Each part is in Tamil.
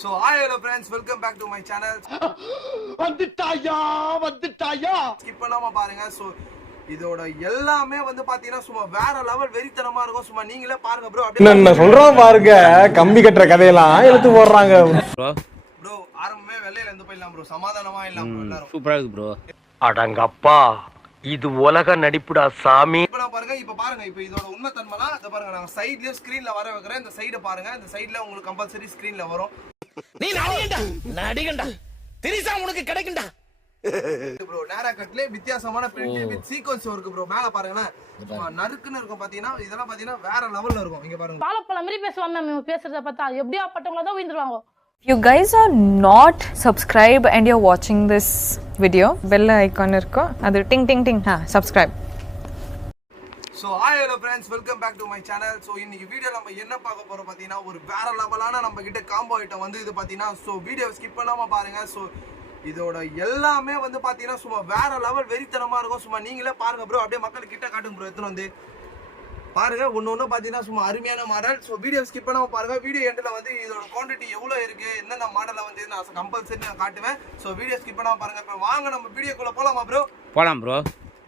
So hi hello friends, welcome back to my channel. வந்துட்டாயா ஸ்கிப் பண்ணாம பாருங்க. So இதோட எல்லாமே வந்து பாத்தீங்கன்னா சும்மா வேற லெவல் வெறித்தனமா இருக்கும். சும்மா நீங்களே பாருங்க ப்ரோ. என்ன சொல்றோம் பாருங்க, கம்பி கட்டுற கதையெல்லாம் எடுத்து போடுறாங்க ப்ரோ. ஆரம்பமே வெள்ளையில இருந்து போயிடலாம் ப்ரோ, சமாதானமா இல்லாம ப்ரோ. எல்லாரும் சூப்பரா இருக்கு ப்ரோ. அடங்கப்பா, இது உலக நடிப்புடா சாமி. இப்ப பாருங்க, இப்ப பாருங்க, இப்ப இதோட உண்மை தன்மைலாம் இத பாருங்க. நான் சைடுலயே ஸ்கிரீன்ல வர வைக்கிறேன். இந்த சைடு பாருங்க, இந்த சைடுல உங்களுக்கு கம்பல்சரி ஸ்கிரீன்ல வரும். நீ நடிகண்டா திரிசா உனக்கு கிடைக்கும்டா ப்ரோ. நேரா கட்ல வித்தியாசமான பிரிண்ட் வித் சீக்வென்ஸ் இருக்கு ப்ரோ. மேல பாருங்க, நறுக்குன்னு இருக்கும் பாத்தீங்கன்னா. இதெல்லாம் பாத்தீங்கன்னா வேற லெவல்ல இருக்கும். இங்க பாருங்க, பாலப்பழம் மாதிரி பேசுவாங்க மேம். பேசுறத பார்த்தா எப்படியா பட்டவங்கள தான் விழுந்துருவாங்க. If you guys are not subscribed and you're watching this video, bell icon irko adu ting ting ting subscribe. So hi hello friends, welcome back to my channel. So இன்னைக்கு வீடியோ நம்ம என்ன பார்க்க போறோம் பாத்தீங்கன்னா, ஒரு வேற லெவலான நம்ம கிட்ட காம்போ ஐட்டம் வந்து இது பாத்தீங்கன்னா. சோ வீடியோ ஸ்கிப் பண்ணாம பாருங்க. சோ இதோட எல்லாமே வந்து பாத்தீங்கன்னா சும்மா வேற லெவல் வெறித்தனமா இருக்கும். சும்மா நீங்களே பாருங்க ப்ரோ. அப்படியே மக்களுக்கு கிட்ட காட்டுங்க ப்ரோ. எத்தனை வந்து பாருங்க, ஒன்னு பாத்தீங்கன்னா சும்மா அருமையான மாடல். ஸோ வீடியோ ஸ்கிப் பண்ணாம பாருங்க. வீடியோ எண்டில் வந்து இதோட குவான்டிட்டி எவ்வளவு இருக்கு, என்னென்ன மாடலை வந்து நான் கம்பல்சரி நான் காட்டுவேன். ஸோ வீடியோ ஸ்கிப் பண்ணாம பாருங்க. இப்போ வாங்க நம்ம வீடியோக்குள்ள போலாமா ப்ரோ? போலாம் ப்ரோ.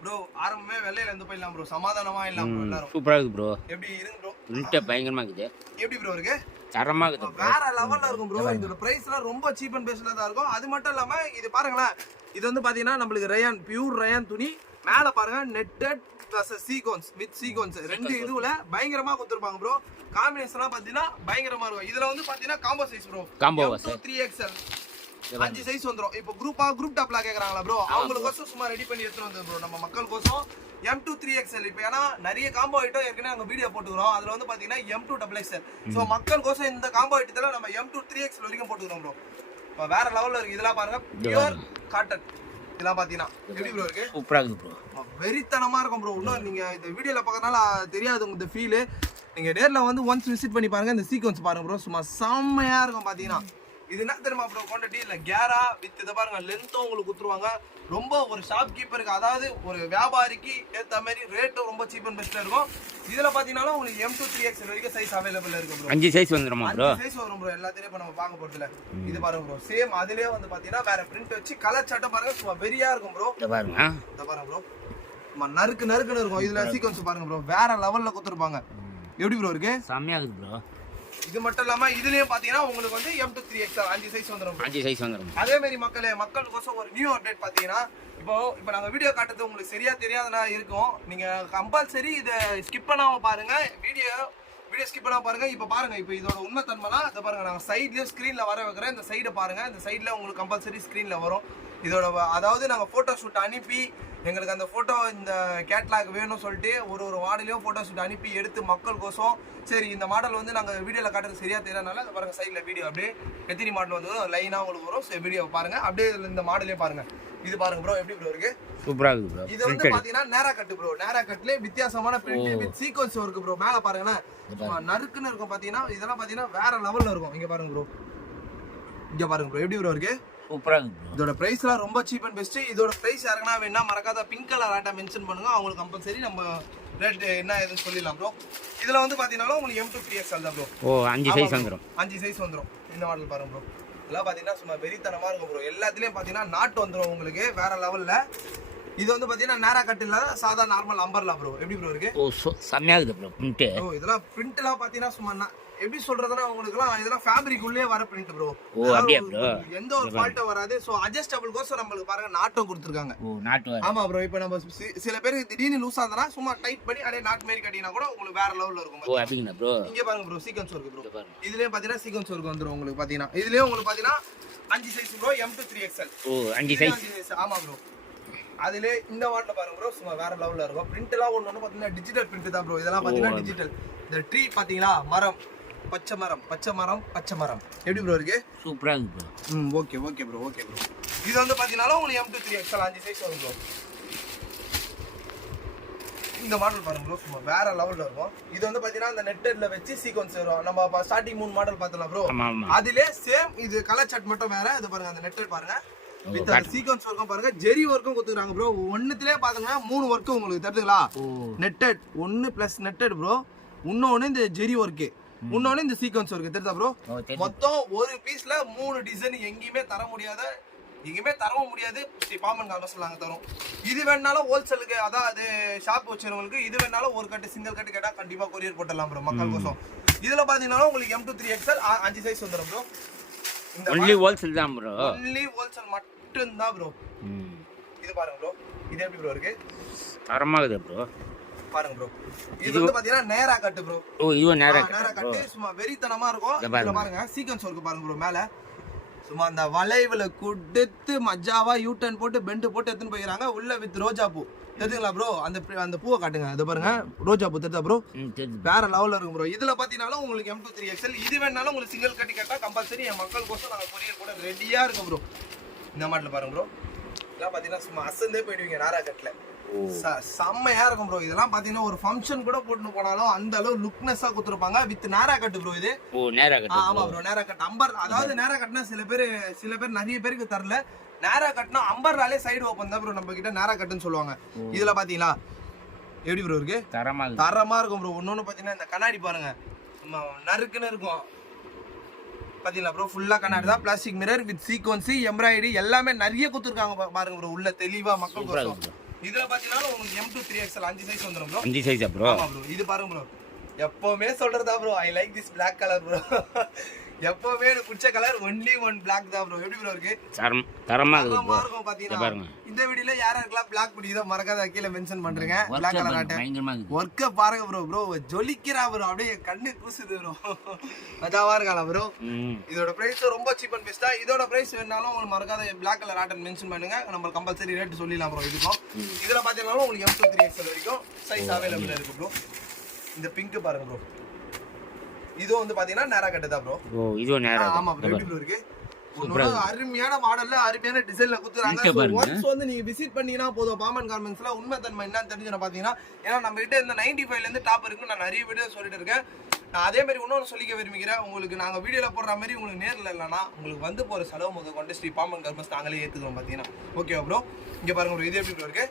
ப்ரோ ஆரம்பமே வெள்ளையில இருந்து போயிடலாம் ப்ரோ, சமாதானமா இல்லாம ப்ரோ. எல்லாரும் சூப்பரா இருக்கு ப்ரோ. எப்படி இருக்கு ப்ரோ? பிரிண்ட் பயங்கரமா இருக்குது. எப்படி ப்ரோ இருக்கு? தரமா இருக்குது. வேற லெவல்ல இருக்கும் ப்ரோ. இதோட பிரைஸ்லாம் ரொம்ப சீப் அண்ட் பெஸ்ட்ல தான் இருக்கும். அது மட்டும் இல்லாம இது பாருங்களேன், இது வந்து பாத்தீங்கன்னா நம்மளுக்கு ரயான் பியூர் ரயான் துணி. மேல பாருங்க, netted plus sequence with sequence ரெண்டு இதுல பயங்கரமா கொடுத்திருப்பாங்க ப்ரோ. காம்பினேஷன்லாம் பாத்தீங்கன்னா பயங்கரமா இருக்கும். இதுல வந்து பாத்தீங்கன்னா combo size bro. Combo 3XL 5 size வந்துரும். இப்போ குரூப் டாப்ல கேக்குறாங்களா ப்ரோ, அவங்களுக்கு சும்மா ரெடி பண்ணி எடுத்துட்டு வந்து ப்ரோ. நம்ம மக்களுக்கோசம் M2 3XL. இப்போ ஏன்னா நிறைய காம்போ ஐட்டம் ஏற்கனவே நாங்க வீடியோ போட்டுக்கிறோம். அதுல வந்து பாத்தீங்கன்னா M2 XXL. ஸோ மக்களுக்கோசம் இந்த காம்போ ஐட்டத்துல நம்ம M2 3XL வரைக்கும் போட்டுக்கிறோம் ப்ரோ. இப்போ வேற லெவல்ல இருக்கு. இதெல்லாம் பாருங்க, பியூர் காட்டன். இதெல்லாம் பாத்தீங்கன்னா எப்படி ப்ரோ இருக்கு? சூப்பரா இருக்கு ப்ரோ. வெறித்தனமா இருக்கும் ப்ரோ. இன்னும் நீங்க இந்த வீடியோல பார்க்கறதுனால தெரியாது உங்களுக்கு இந்த ஃபீல். நீங்க நேர்ல வந்து ஒன்ஸ் விசிட் பண்ணி பாருங்க. இந்த சீக்வென்ஸ் பாருங்க ப்ரோ, சும்மா செம்மையா இருக்கும் பாத்தீங்கன்னா. இது என்ன தெரியுமா ப்ரோ குவான்டிட்டி? இல்ல கேரா வித் இதை பாருங்க, லென்த்தும் உங்களுக்கு கொடுத்துருவாங்க. ரொம்ப ஒரு ஷாப் கீப்பருக்கு, அதாவது ஒரு வியாபாரிக்கு ஏற்ற மாதிரி ரேட்டும் ரொம்ப சீப் அண்ட் பெஸ்ட்ல இருக்கும். இதுல பாத்தீங்கன்னா உங்களுக்கு M2 3XL வரைக்கும் சைஸ் அவைலபிள் இருக்கு ப்ரோ. 5 சைஸ் வந்துருமா ப்ரோ? 5 சைஸ் வரும் ப்ரோ. எல்லாத்தையும் இப்ப நம்ம பார்க்க போறதுல இது பாருங்க ப்ரோ. சேம் அதுலயே வந்து பாத்தீங்கன்னா வேற பிரிண்ட் வச்சு கலர் சட்டை பாருங்க, சும்மா வெறியா இருக்கும் ப்ரோ. இத பாருங்க, இத பாருங்க ப்ரோ. நறுக்குன்னு இருக்கும். இதுல சீக்வென்ஸ் பாருங்க ப்ரோ, வேற லெவல்ல கொடுத்துருப்பாங்க. எப்படி ப்ரோ இருக்கு? செம்மையா இருக்குது ப்ரோ. இது மட்டும் இல்லாம இதுலயும் பாத்தீங்கன்னா உங்களுக்கு வந்து M2 3XL 5 சைஸ் வந்துரும். 5 சைஸ் வந்துரும். அதே மாதிரி மக்களுக்கோசம் ஒரு நியூ அப்டேட் பாத்தீங்கன்னா, இப்போ நாங்க வீடியோ காட்டுறது உங்களுக்கு சரியா தெரியாதனா இருக்கும். நீங்க கம்பல்சரி இதை ஸ்கிப் பண்ணாம பாருங்க. வீடியோ ஸ்கிப் பண்ணாம பாருங்க. இப்போ பாருங்க, இப்போ இதோட உண்மை தன்மைலாம் இதை பாருங்க. நாங்க சைட்லயே ஸ்கிரீன்ல வர வைக்கிறேன். இந்த சைடு பாருங்க, இந்த சைடுல உங்களுக்கு கம்பல்சரி ஸ்கிரீன்ல வரும். இதோட அதாவது நாங்க போட்டோ ஷூட் அனுப்பி, எங்களுக்கு அந்த போட்டோ இந்த கேட்லாக் வேணும்னு சொல்லிட்டு ஒரு மாடலையும் போட்டோ ஷூட் அனுப்பி எடுத்து மக்களுக்கோசம் சரி இந்த மாடல் வந்து நாங்கள் வீடியோவில் காட்டுறது சரியா தெரியறதுனால அதை பாருங்க, சைடில் வீடியோ அப்படியே எத்தனை மாடல் வந்து லைனாக உங்களுக்கு வரும். சரி வீடியோ பாருங்க. அப்படியே இந்த மாடலே பாருங்க. இது பாருங்க ப்ரோ, எப்படி ப்ரோ இருக்கு? சூப்பரா இருக்கு ப்ரோ. இது வந்து பாத்தீங்கன்னா நேரா கட்டு ப்ரோ. நேரா கட்ல வித்தியாசமான பிரிண்ட் வித் சீக்வென்ஸ் இருக்கு ப்ரோ. மேல பாருங்களேன், நறுக்குன்னு இருக்கும் பாத்தீங்கன்னா. இதெல்லாம் பாத்தீங்கன்னா வேற லெவல்ல இருக்கும். இங்க பாருங்க ப்ரோ, இங்க பாருங்க ப்ரோ, எப்படி ப்ரோ இருக்கு? சூப்பரா இருக்கு ப்ரோ. இதோட பிரைஸ்லாம் ரொம்ப சீப் அண்ட் பெஸ்ட். இதோட பிரைஸ் யாருன்னா வேணா மறக்காத பிங்க் கலர் ஆட்டா மென்ஷன் பண்ணுங்க. அவங்களுக்கு கம்பல்சரி நம்ம ரேட் என்ன ஏதுன்னு சொல்லிடலாம் ப்ரோ. இதுல வந்து பாத்தீங்கன்னா உங்களுக்கு M2 3XL தான் ப்ரோ. ஓ 5 சைஸ் வந்துரும். 5 சைஸ் வந்துரும். இந்த மாடல் பாருங்க ப்ரோ. இதெல்லாம் பாத்தீங்கன்னா சும்மா வெறித்தனமா இருக்கும் ப்ரோ. எல்லாத்துலயும் பாத்தீங்கன்னா நாட் வந்துரும் உங்களுக்கு வேற லெவல்ல. இது வந்து பாத்தீங்கன்னா நேரா கட் இல்ல, சாதா நார்மல் அம்பர்லா ப்ரோ. எப்படி ப்ரோ இருக்கு? ஓ செம்மையா இருக்குது ப்ரோ பிரிண்ட். ஓ இதெல்லாம் பிரிண்ட் எல்லாம் பாத்தீங்கன்னா சும்மா எப்படி சொல்றதுன்னா, உங்களுக்குலாம் இதெல்லாம் ஃபேப்ரிக் உள்ளே வர பிரிண்ட் ப்ரோ. ஓ அப்படியே ப்ரோ, எந்த ஒரு ஃபால்ட்டும் வராது. சோ அட்ஜஸ்டபிள் கோசம் நம்மளுக்கு பாருங்க நாட்டும் கொடுத்துருக்காங்க. ஓ நாட். ஆமா ப்ரோ. இப்போ நம்ம சில பேருக்கு திடீர்னு லூஸா இருந்தா சும்மா டைட் பண்ணி அப்படியே நாட் மாதிரி கட்டினா கூட உங்களுக்கு வேற லெவல்ல இருக்கும். ஓ அப்படிங்க ப்ரோ. இங்க பாருங்க ப்ரோ, சீக்வென்ஸ் வர்க் ப்ரோ. இதுலயே பாத்தீங்கன்னா சீக்வென்ஸ் வர்க் வந்துரும் உங்களுக்கு பாத்தீங்கன்னா. இதுலயே உங்களுக்கு பாத்தீங்கன்னா 5 சைஸ் ப்ரோ, M2 3XL. ஓ 5 சைஸ். ஆமா ப்ரோ. அதுல இந்த மாடல பாருங்க ப்ரோ, சும்மா வேற லெவல்ல இருக்கும். பிரிண்ட் எல்லாம் ஒண்ணு பாத்தீங்கன்னா டிஜிட்டல் பிரிண்ட் தான் ப்ரோ. இதெல்லாம் பாத்தீங்கன்னா டிஜிட்டல். இந்த ட்ரீ பாத்தீங்களா, மரம், பச்சை மரம். எப்படி ப்ரோ இருக்கு? சூப்பரா இருக்கு ப்ரோ. Okay bro. இது வந்து பாத்தீங்கன்னா உங்களுக்கு M2 3XL 5 சைஸ் வரும் ப்ரோ. இந்த மாடல் பாருங்க ப்ரோ, சும்மா வேற லெவல்ல இருக்கும். இது வந்து பாத்தீங்கன்னா அந்த நெட்டட்ல வச்சு சீக்வென்ஸ் வரும். நம்ம ஸ்டார்டிங் 3 மாடல் பார்த்தலாம் ப்ரோ. அதிலே சேம் இது கலர் சார்ட் மட்டும் வேற. இது பாருங்க, அந்த நெட்டட் பாருங்க வித் அந்த சீக்வென்ஸ் வர்க்கும் பாருங்க. ஜெரி வர்க்கும் கொடுத்துறாங்க ப்ரோ. ஒண்ணுத்திலே பாத்தீங்கன்னா 3 வர்க்கு உங்களுக்கு தெரியுதுங்களா? Netted 1 + netted bro. இன்னொன்னு இந்த ஜெரி வர்க்கு. இன்னொன்னு இந்த சீக்வன்ஸ் இருக்கு தெரியுதா ப்ரோ ஓ, தெரியுது. மொத்தம் ஒரு பீஸ்ல 3 டிசைன் எங்கேயுமே தரவும் முடியாது பாமன் கார்மெண்ட்ஸ்ல நாங்க தரோம். இது வேணாலும் ஹோல்சேலுக்கு அதாவது ஷாப் வச்சிருக்கவங்களுக்கு இது வேணாலும் ஒரு கட்டு சிங்கிள் கட்டு கேட்டா கண்டிப்பா கொரியர் போட்டுடலாம் ப்ரோ மக்கள் கோசம். இதுல பாத்தீங்கன்னா உங்களுக்கு M2 3XL 5 சைஸ் வந்துடும் ப்ரோ. இந்த ஒன்லி ஹோல்சேல் தான் ப்ரோ. ஒன்லி ஹோல்சேல் மட்டும் தான் ப்ரோ. இது பாருங்க ப்ரோ, இது எப்படி ப்ரோ இருக்கு? தரமாகுது ப்ரோ. பாருங்க ப்ரோ, இது வந்து பாத்தீங்கன்னா நேரா கட்டு ப்ரோ. ஓ இது நேரா கட்டு சும்மா வெறித்தனமா இருக்கும். இதுல பாருங்க சீக்வென்ஸ் ஒர்க் பாருங்க ப்ரோ. மேல சும்மா அந்த வளைவுல கொடுத்து மஜாவா யூ டர்ன் போட்டு பெண்ட் போட்டு எடுத்துன்னு போயிறாங்க. உள்ள வித் ரோஜா பூ தெரியுங்களா ப்ரோ? அந்த பூவை காட்டுங்க. அதை பாருங்க ரோஜா பூ தெரியுதா ப்ரோ? வேற லெவல்ல இருக்கும் ப்ரோ. இதுல பாத்தீங்கன்னா உங்களுக்கு M2 3XL இது வேணாலும் உங்களுக்கு சிங்கிள் கட்டி கேட்டா கம்பல்சரி என் மக்கள் கோசம் நாங்க கொரியர் கூட ரெடியா இருக்கும் ப்ரோ. இந்த மாடல பாருங்க ப்ரோ. இதெல்லாம் பாத்தீங்கன்னா சும்மா அசந்தே போயிடுவீங்க நேரா கட்ல. செம்மையா இருக்கும் ப்ரோ. இதெல்லாம் பாத்தீங்கன்னா ஒரு ஃபங்க்ஷன் கூட போட்டு போனாலும் அந்த அளவு லுக்னஸா கொடுத்துருப்பாங்க வித் நேரா கட்டு ப்ரோ. இது நேரா கட்டு. ஆமா ப்ரோ, நேரா கட் அம்பர். அதாவது நேரா கட்னா சில பேர் நிறைய பேருக்கு தரல. நேரா கட்னா அம்பர்னாலே சைடு ஓபன் தான் ப்ரோ நம்ம கிட்ட நேரா கட்டுன்னு சொல்லுவாங்க. இதுல பாத்தீங்களா எப்படி ப்ரோ இருக்கு? தரமா இருக்கும் ப்ரோ. இன்னொன்னு பாத்தீங்கன்னா இந்த கண்ணாடி பாருங்க நறுக்குன்னு இருக்கும் பாத்தீங்களா ப்ரோ? ஃபுல்லா கண்ணாடி தான், பிளாஸ்டிக் மிரர் வித் சீக்வன்சி எம்ப்ராய்டரி எல்லாமே நிறைய கொடுத்துருக்காங்க பாருங்க ப்ரோ. உள்ள தெளிவா மக்கள் கோசம். இதுல பாத்தீங்கன்னா உங்களுக்கு M2 3XL 5 சைஸ் வந்துரும் ப்ரோ. 5 சைஸா ப்ரோ? ஆமா ப்ரோ. இது பாருங்க ப்ரோ, எப்பவுமே சொல்றதா bro, I like this Black colour bro. எப்பவுமே எனக்கு பிடிச்ச கலர் ஒன்லி ஒன் Black தான் ப்ரோ. எப்படி ப்ரோ இருக்கு? தரமா இருக்கும் பாத்தீங்கன்னா. இந்த வீடியோல யாரெல்லாம் Black பிடிக்குதோ மறக்காத கீழ மென்ஷன் பண்றீங்க. Black கலர் ஆட்ட வர்க்க பாருங்க ப்ரோ. ப்ரோ ஜொலிக்கிறா ப்ரோ, அப்படியே கண்ணு கூசுது ப்ரோ. மஜாவா இருக்கா ப்ரோ? இதோட பிரைஸ் ரொம்ப சீப் அண்ட் பெஸ்டா. இதோட பிரைஸ் வேணாலும் உங்களுக்கு மறக்காத Black கலர் ஆட்டன் மென்ஷன் பண்ணுங்க. நம்ம கம்பல்சரி ரேட் சொல்லிடலாம் ப்ரோ. இதுக்கும் இதுல பாத்தீங்கன்னா உங்களுக்கு M2 3XL வரைக்கும் சைஸ் அவைலபிள் இருக்கு ப்ரோ. இந்த பிங்க் பாருங்க ப்ரோ, இது வந்து பாத்தீங்கன்னா நேரா கட்டு தான் ப்ரோ. ஓ இது நேரா. ஆமா ப்ரோ. எப்படி ப்ரோ இருக்கு? ஒரு அருமையான மாடல்ல அருமையான டிசைன்ல குத்துறாங்க. ஒன்ஸ் வந்து நீங்க விசிட் பண்ணீங்கன்னா போதும் பாமன் கார்மெண்ட்ஸ்ல உண்மை தன்மை என்னன்னு தெரிஞ்சுனா பாத்தீங்கன்னா. ஏன்னா நம்ம கிட்ட இந்த 95 ல இருந்து டாப் இருக்கு. நான் நிறைய வீடியோ சொல்லிட்டு இருக்கேன். நான் அதே மாதிரி இன்னொன்று சொல்லிக்க விரும்புகிறேன். உங்களுக்கு நாங்கள் வீடியோவில் போடுற மாதிரி உங்களுக்கு நேரில் இல்லைன்னா உங்களுக்கு வந்து போகிற செலவு முதல் கொண்டு ஸ்ரீ பாமன் கார்மெண்ட்ஸ் நாங்களே ஏற்றுக்கிறோம் பார்த்தீங்கன்னா. ஓகேவா ப்ரோ? இங்கே பாருங்க ப்ரோ, இது எப்படி ப்ரோ இருக்கு?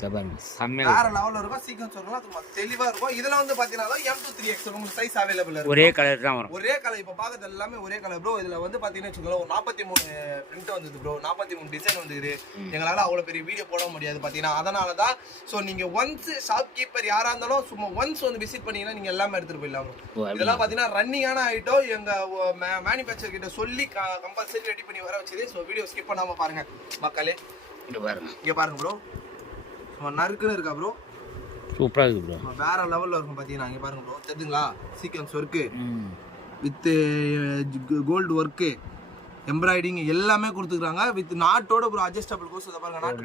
வேற லெவலில் இருக்கும். சீக்வன்ஸ் வரும், தெளிவாக இருக்கும். இதில் வந்து பார்த்தீங்கன்னா M2 3XL உங்களுக்கு சைஸ் அவைலபிள் இருக்கு. ஒரே கலர் தான் வரும். ஒரே கலர். இப்போ பார்க்கறது எல்லாமே ஒரே கலர் ப்ரோ. இதில் வந்து பார்த்தீங்கன்னா வச்சுக்கோங்களேன் ஒரு 43 பிரிண்ட் வந்தது ப்ரோ. 43 டிசைன் வந்துது. எங்களால் அவ்வளோ பெரிய வீடியோ போட முடியாது பார்த்தீங்கன்னா. அதனால தான். ஸோ நீங்கள் ஒன்ஸ் ஷாப் கீப்பர் யாராக இருந்தாலும் சும்மா ஒன்ஸ் வந்து விசிட் பண்ணீங்கன்னா நீங்கள் எல்லாமே எடுத்துகிட்டு போயிடலாம் ப்ரோ. இதெல்லாம் பார்த்தீங்கன்னா ரன்னிங்கான ஐட்டம். எங்கள் மேனுஃபேக்சர் கிட்ட சொல்லி கம்பல்சரி ரெடி பண்ணி வர வச்சது. ஸோ வீடியோ ஸ்கிப் பண்ணாமல் பாருங்கள் மக்களே. இங்கே பாருங்க ப்ரோ, நறுக்குன்னு இருக்கா ப்ரோ? சூப்பராக இருக்கு ப்ரோ. வேற லெவலில் இருக்கும் பார்த்தீங்கன்னா. இங்கே பாருங்க ப்ரோ, தெரிஞ்சுங்களா? Sequins work with gold work embroidering எல்லாமே கொடுத்துருக்காங்க வித் நாட்டோட ப்ரோ. அட்ஜஸ்டபிள் கோர்ஸ் இதை பாருங்க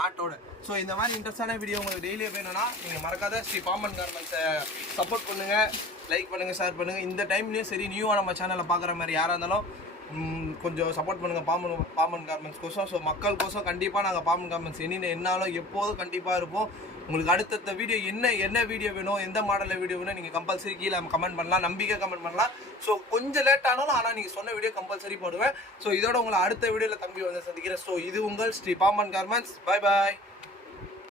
நாட்டோட. ஸோ இந்த மாதிரி இன்ட்ரெஸ்டான வீடியோ உங்களுக்கு டெய்லியே வேணும்னா நீங்கள் மறக்காத ஸ்ரீ பாமன் கார்மெண்ட்ஸை சப்போர்ட் பண்ணுங்கள், லைக் பண்ணுங்கள், ஷேர் பண்ணுங்கள். இந்த டைம்லேயும் சரி நியூவாக நம்ம சேனலில் பார்க்குற மாதிரி யாராக இருந்தாலும் கொஞ்சம் சப்போர்ட் பண்ணுங்கள் பாமன் கார்மெண்ட்ஸ் கோசம். ஸோ மக்கள் கோசம் கண்டிப்பாக நாங்கள் பாமன் கார்மெண்ட்ஸ் என்னாலும் எப்போதும் கண்டிப்பாக இருப்போம். உங்களுக்கு அடுத்த வீடியோ என்ன வீடியோ வேணும், எந்த மாடலில் வீடியோ வேணும் நீங்கள் கம்பல்சரி கீழே கமெண்ட் பண்ணலாம், நம்பிக்கை கமெண்ட் பண்ணலாம். ஸோ கொஞ்சம் லேட் ஆனாலும் ஆனால் நீங்கள் சொன்ன வீடியோ கம்பல்சரி போடுவேன். ஸோ இதோட உங்களை அடுத்த வீடியோவில் தம்பி வந்து சந்திக்கிறேன். ஸோ இது உங்கள் ஸ்ரீ பாமன் கார்மெண்ட்ஸ். பாய் பாய்.